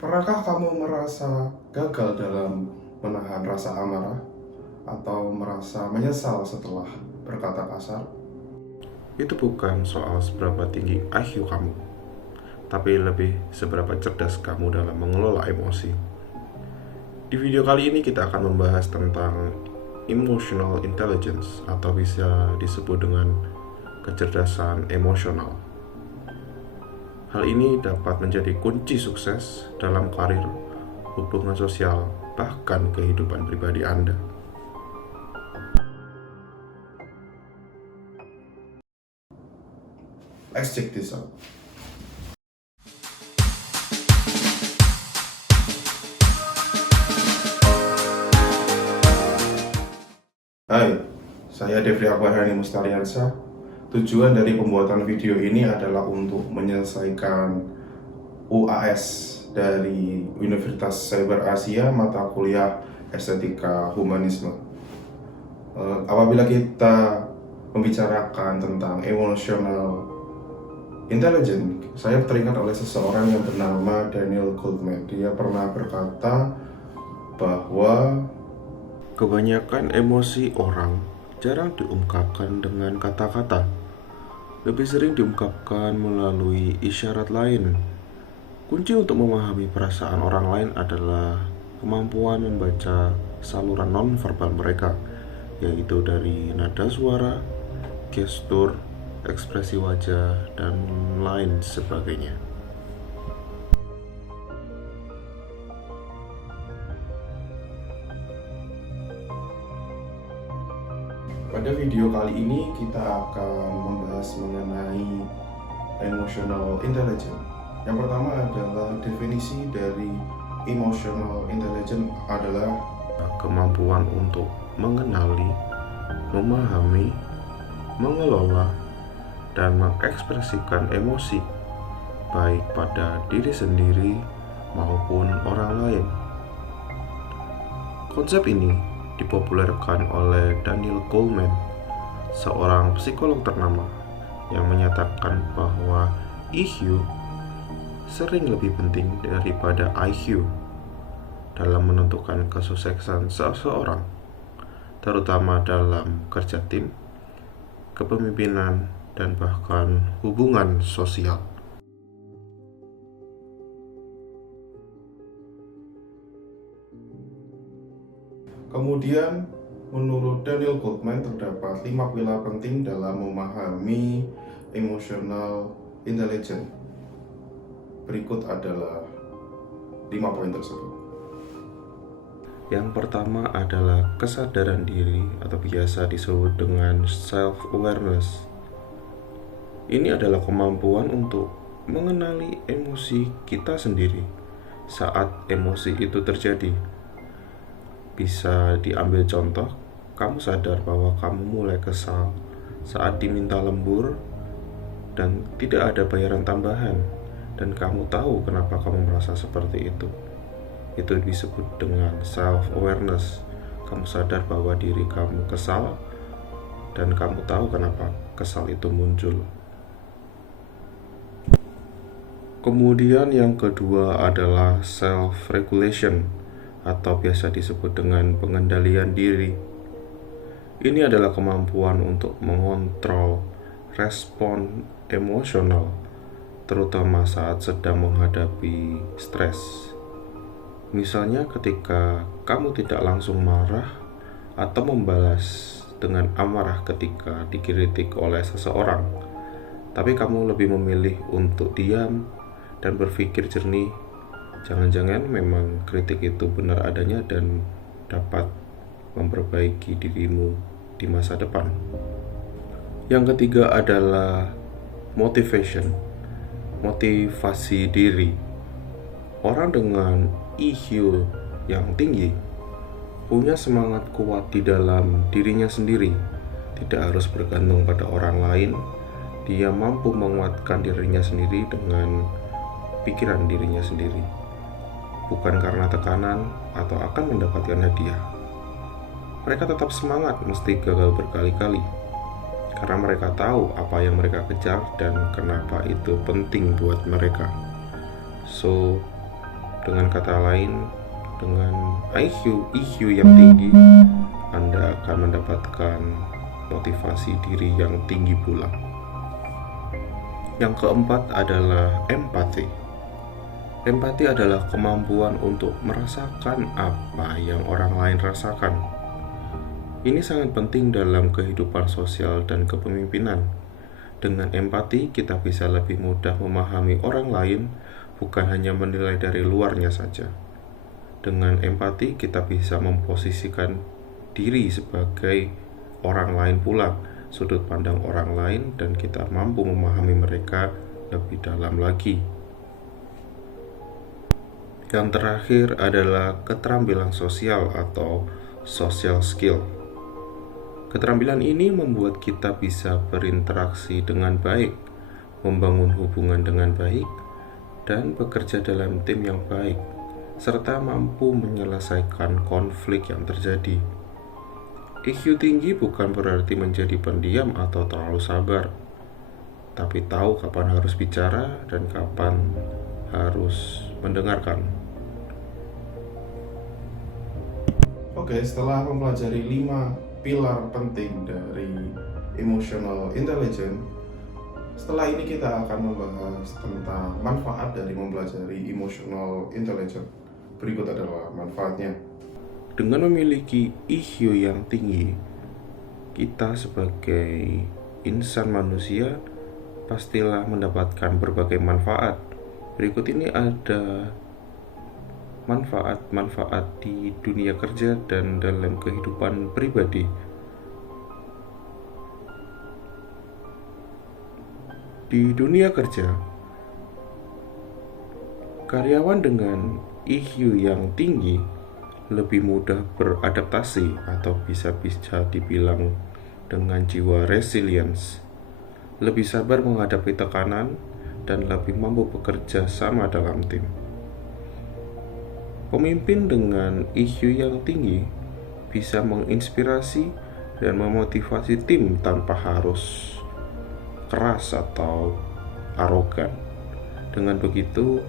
Pernahkah kamu merasa gagal dalam menahan rasa amarah atau merasa menyesal setelah berkata kasar? Itu bukan soal seberapa tinggi IQ kamu, tapi lebih seberapa cerdas kamu dalam mengelola emosi. Di video kali ini kita akan membahas tentang emotional intelligence atau bisa disebut dengan kecerdasan emosional. Hal ini dapat menjadi kunci sukses dalam karir, hubungan sosial, bahkan kehidupan pribadi Anda. Let's check this out. Hai, saya Devri Akbarhani Mustariansa. Tujuan dari pembuatan video ini adalah untuk menyelesaikan UAS dari Universitas Cyber Asia mata kuliah Estetika Humanisme. Apabila kita membicarakan tentang emotional intelligence, saya teringat oleh seseorang yang bernama Daniel Goleman. Dia pernah berkata bahwa Kebanyakan emosi orang jarang diungkapkan dengan kata-kata, lebih sering diungkapkan melalui isyarat lain. Kunci untuk memahami perasaan orang lain adalah kemampuan membaca saluran nonverbal mereka, yaitu dari nada suara, gestur, ekspresi wajah, dan lain sebagainya. pada video kali ini kita akan membahas mengenai emotional intelligence. Yang pertama adalah definisi dari emotional intelligence adalah Kemampuan untuk mengenali, memahami, mengelola, dan mengekspresikan emosi, baik pada diri sendiri maupun orang lain. Konsep ini dipopulerkan oleh Daniel Goleman, seorang psikolog ternama, yang menyatakan bahwa EQ sering lebih penting daripada IQ dalam menentukan kesuksesan seseorang, terutama dalam kerja tim, kepemimpinan, dan bahkan hubungan sosial. kemudian menurut Daniel Goleman terdapat 5 pilar penting dalam memahami emotional intelligence. Berikut adalah 5 poin tersebut. Yang pertama adalah kesadaran diri atau biasa disebut dengan self-awareness. Ini adalah kemampuan untuk mengenali emosi kita sendiri saat emosi itu terjadi. Bisa diambil contoh, kamu sadar bahwa kamu mulai kesal saat diminta lembur dan tidak ada bayaran tambahan, dan kamu tahu kenapa kamu merasa seperti itu. Itu disebut dengan self-awareness. Kamu sadar bahwa diri kamu kesal dan kamu tahu kenapa kesal itu muncul. Kemudian yang kedua adalah self-regulation atau biasa disebut dengan pengendalian diri. Ini adalah kemampuan untuk mengontrol respon emosional, terutama saat sedang menghadapi stres. Misalnya ketika kamu tidak langsung marah atau membalas dengan amarah ketika dikritik oleh seseorang, tapi kamu lebih memilih untuk diam dan berpikir jernih. Jangan-jangan memang kritik itu benar adanya dan dapat memperbaiki dirimu di masa depan. Yang ketiga adalah motivasi diri. Orang dengan EQ yang tinggi punya semangat kuat di dalam dirinya sendiri, tidak harus bergantung pada orang lain. Dia mampu menguatkan dirinya sendiri dengan pikiran dirinya sendiri, bukan karena tekanan atau akan mendapatkan hadiah. Mereka tetap semangat meski gagal berkali-kali, karena mereka tahu apa yang mereka kejar dan kenapa itu penting buat mereka. So, Dengan kata lain, dengan EQ yang tinggi, Anda akan mendapatkan motivasi diri yang tinggi pula. Yang keempat adalah empati. Empati adalah kemampuan untuk merasakan apa yang orang lain rasakan. Ini sangat penting dalam kehidupan sosial dan kepemimpinan. Dengan empati, kita bisa lebih mudah memahami orang lain, bukan hanya menilai dari luarnya saja. Dengan empati, kita bisa memposisikan diri sebagai orang lain pula, sudut pandang orang lain, dan kita mampu memahami mereka lebih dalam lagi. Yang terakhir adalah keterampilan sosial atau social skill. Keterampilan ini membuat kita bisa berinteraksi dengan baik, membangun hubungan dengan baik, dan bekerja dalam tim yang baik, serta mampu menyelesaikan konflik yang terjadi. EQ tinggi bukan berarti menjadi pendiam atau terlalu sabar, tapi tahu kapan harus bicara dan kapan harus mendengarkan. Oke, setelah mempelajari 5 pilar penting dari emotional intelligence, setelah ini kita akan membahas tentang manfaat dari mempelajari emotional intelligence. Berikut adalah manfaatnya. Dengan memiliki EQ yang tinggi, kita sebagai insan manusia pastilah mendapatkan berbagai manfaat. Berikut ini ada manfaat-manfaat di dunia kerja dan dalam kehidupan pribadi. Di dunia kerja, karyawan dengan EQ yang tinggi lebih mudah beradaptasi atau bisa dibilang dengan jiwa resilience, lebih sabar menghadapi tekanan, dan lebih mampu bekerja sama dalam tim. Pemimpin dengan EQ yang tinggi bisa menginspirasi dan memotivasi tim tanpa harus keras atau arogan. Dengan begitu,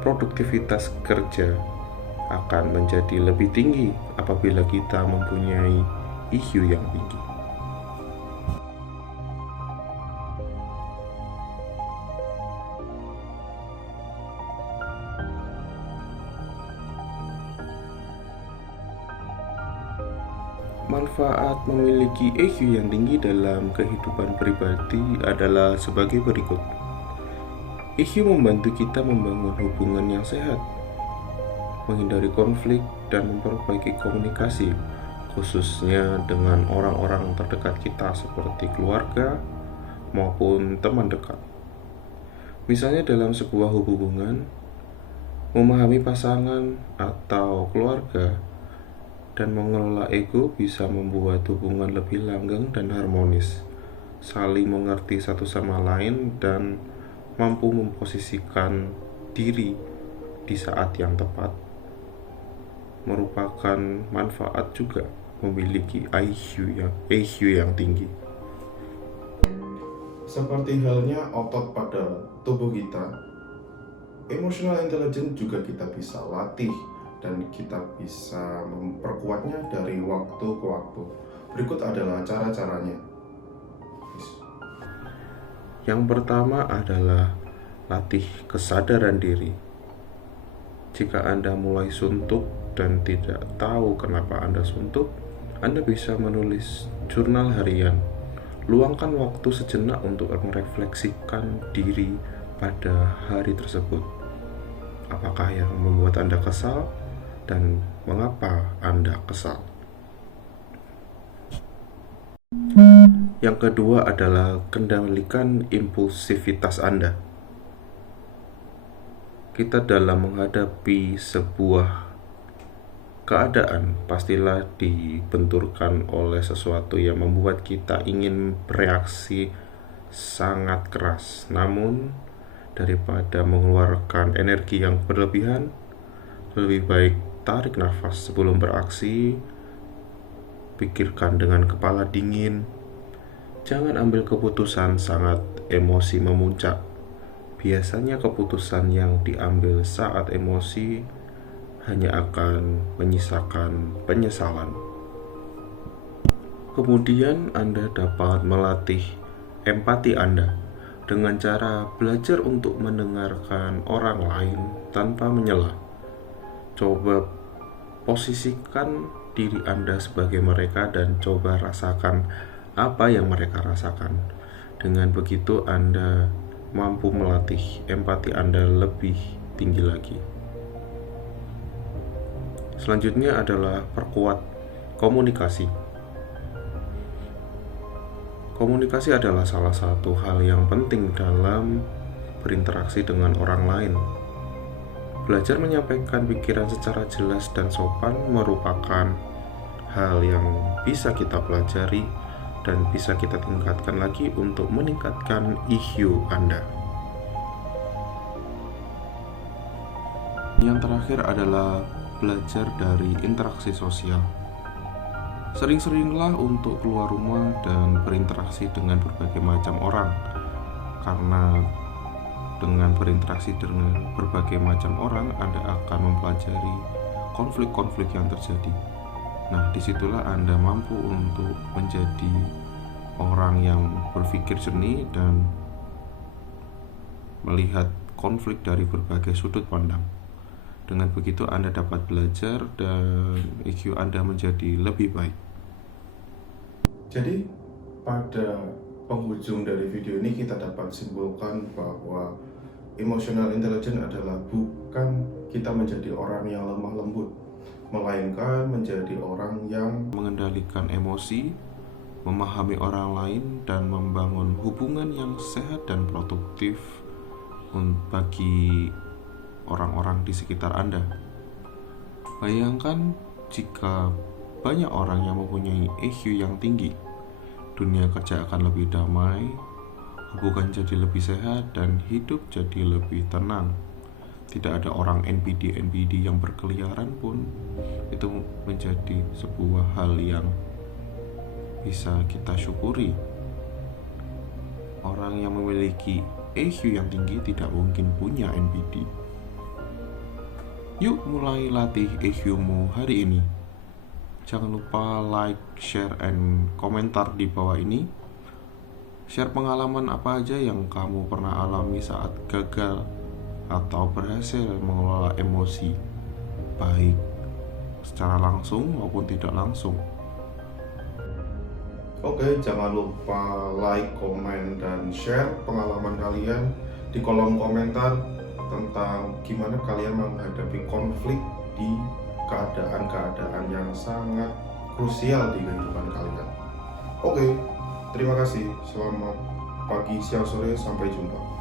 produktivitas kerja akan menjadi lebih tinggi apabila kita mempunyai EQ yang tinggi. Manfaat memiliki EQ yang tinggi dalam kehidupan pribadi adalah sebagai berikut. EQ membantu kita membangun hubungan yang sehat, menghindari konflik, dan memperbaiki komunikasi, khususnya dengan orang-orang terdekat kita seperti keluarga maupun teman dekat. Misalnya dalam sebuah hubungan, memahami pasangan atau keluarga dan mengelola ego bisa membuat hubungan lebih langgeng dan harmonis, saling mengerti satu sama lain, dan mampu memposisikan diri di saat yang tepat. Merupakan manfaat juga memiliki EQ yang tinggi. Seperti halnya otot pada tubuh kita, emotional intelligence juga kita bisa latih dan kita bisa memperkuatnya dari waktu ke waktu. Berikut adalah cara-caranya. Yang pertama adalah latih kesadaran diri. Jika Anda mulai suntuk dan tidak tahu kenapa Anda suntuk, Anda bisa menulis jurnal harian. Luangkan waktu sejenak untuk merefleksikan diri pada hari tersebut. Apakah yang membuat Anda kesal? Dan mengapa Anda kesal? Yang kedua adalah kendalikan impulsivitas Anda. Kita dalam menghadapi sebuah keadaan pastilah dibenturkan oleh sesuatu yang membuat kita ingin bereaksi sangat keras. Namun, daripada mengeluarkan energi yang berlebihan, lebih baik tarik nafas sebelum beraksi, pikirkan dengan kepala dingin, jangan ambil keputusan sangat emosi memuncak. biasanya keputusan yang diambil saat emosi hanya akan menyisakan penyesalan. Kemudian Anda dapat melatih empati Anda dengan cara belajar untuk mendengarkan orang lain tanpa menyela. Coba posisikan diri Anda sebagai mereka dan coba rasakan apa yang mereka rasakan. Dengan begitu Anda mampu melatih empati Anda lebih tinggi lagi. Selanjutnya adalah perkuat komunikasi. Komunikasi adalah salah satu hal yang penting dalam berinteraksi dengan orang lain. Belajar menyampaikan pikiran secara jelas dan sopan merupakan hal yang bisa kita pelajari dan bisa kita tingkatkan lagi untuk meningkatkan EQ Anda. Yang terakhir adalah belajar dari interaksi sosial. Sering-seringlah untuk keluar rumah dan berinteraksi dengan berbagai macam orang, karena dengan berinteraksi dengan berbagai macam orang, Anda akan mempelajari konflik-konflik yang terjadi. Nah, disitulah Anda mampu untuk menjadi orang yang berpikir jernih dan melihat konflik dari berbagai sudut pandang. Dengan begitu Anda dapat belajar dan EQ Anda menjadi lebih baik. Jadi pada penghujung dari video ini kita dapat simpulkan bahwa emotional intelligence adalah bukan kita menjadi orang yang lemah lembut, melainkan menjadi orang yang Mengendalikan emosi, memahami orang lain, dan membangun hubungan yang sehat dan produktif bagi orang-orang di sekitar Anda. Bayangkan jika banyak orang yang mempunyai EQ yang tinggi, dunia kerja akan lebih damai, hubungan jadi lebih sehat, dan hidup jadi lebih tenang. Tidak ada orang NPD yang berkeliaran pun. Itu menjadi sebuah hal yang bisa kita syukuri. Orang yang memiliki EQ yang tinggi tidak mungkin punya NPD. Yuk mulai latih EQ-mu hari ini. Jangan lupa like, share, and komentar di bawah ini. Share pengalaman apa aja yang kamu pernah alami saat gagal atau berhasil mengelola emosi, baik secara langsung maupun tidak langsung. Oke, jangan lupa like, komen, dan share pengalaman kalian di kolom komentar tentang gimana kalian menghadapi konflik di keadaan-keadaan yang sangat krusial di kehidupan kalian. Oke, terima kasih. Selamat pagi, siang, sore, sampai jumpa.